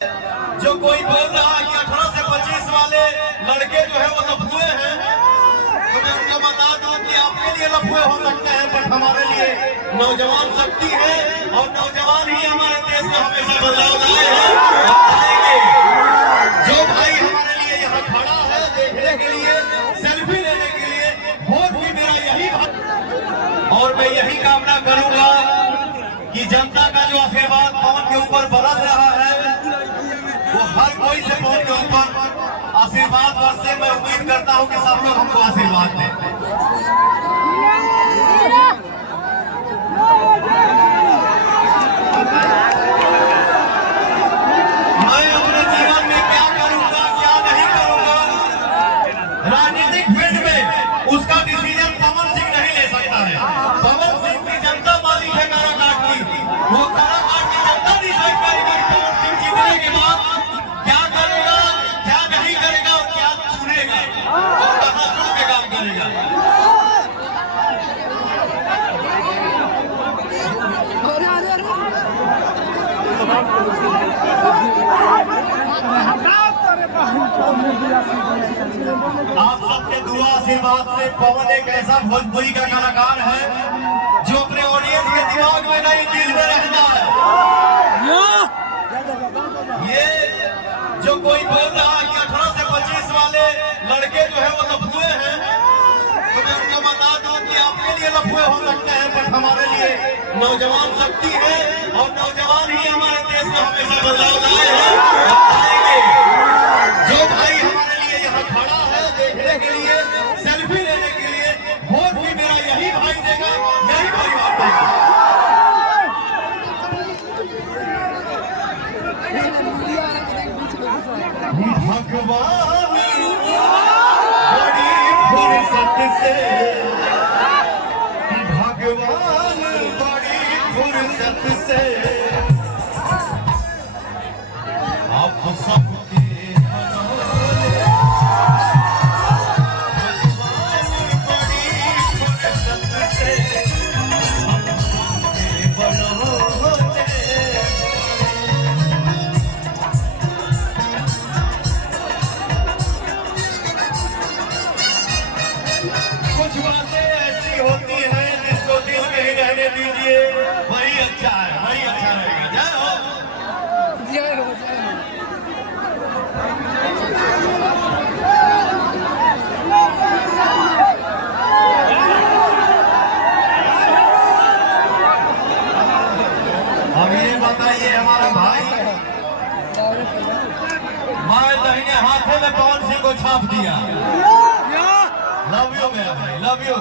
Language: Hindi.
जो कोई बोल रहा है कि 18 से 25 वाले लड़के जो है वो लफुए हैं, तो मैं उनको बता दूं कि आपके लिए लफुए हो सकते हैं, बट हमारे लिए नौजवान शक्ति है और नौजवान ही हमारे देश में हमेशा बदलाव लाए हैं। जो भाई हमारे लिए यहाँ खड़ा है देखने के लिए, सेल्फी लेने के लिए, वोट भी मेरा यही और मैं यही कामना करूंगा कि जनता का जो आशीर्वाद पवन के ऊपर बरस रहा है वो हर कोई से पवन के ऊपर आशीर्वाद बरसे। मैं उम्मीद करता हूं कि सब लोग हमको आशीर्वाद दें। मैं अपने जीवन में क्या करूंगा क्या नहीं करूंगा, राजनीतिक फील्ड में उसका डिसीजन पवन सिंह नहीं ले सकता है। पवन सिंह की जनता मालिक है काराकाट की, वो काराकाट की जनता डिसाइड करेगी पवन सिंह जीतने के बाद क्या करेगा क्या नहीं करेगा और क्या चुनेगा और कहां चुन के काम करेगा। आप सबके दुआ आशीर्वाद से पवन एक ऐसा भोजपुरी का कलाकार है जो अपने ऑडियंस के दिमाग में नहीं दिल में रहता है। ये जो कोई बोल रहा है कि 18 से 25 वाले लड़के जो है वो लफुए हैं, तो मैं उनको बता दूं कि आपके लिए लफुए हो सकते हैं, बट हमारे लिए नौजवान शक्ति है और नौजवान ही हमारे देश में हमेशा बदलाव लाए हैं। जो भाई हमारे लिए यहाँ खड़ा है देखने के लिए, सेल्फी लेने के लिए, वोट भी मेरा यही भाई देगा, यही परिवार देगा। भगवान बड़ी फुर्सत से, भगवान बड़ी फुर्सत से आप सबके कुछ बातें ऐसी होती हैं जिसको दिल में ही रहने दीजिए, वही अच्छा है, वही अच्छा रहेगा। जय हो। अब ये बताइए हमारा भाई, मैं दाहिने हाथे में पवन सिंह को छाप दिया। लव यू मेरा भाई, लव यू।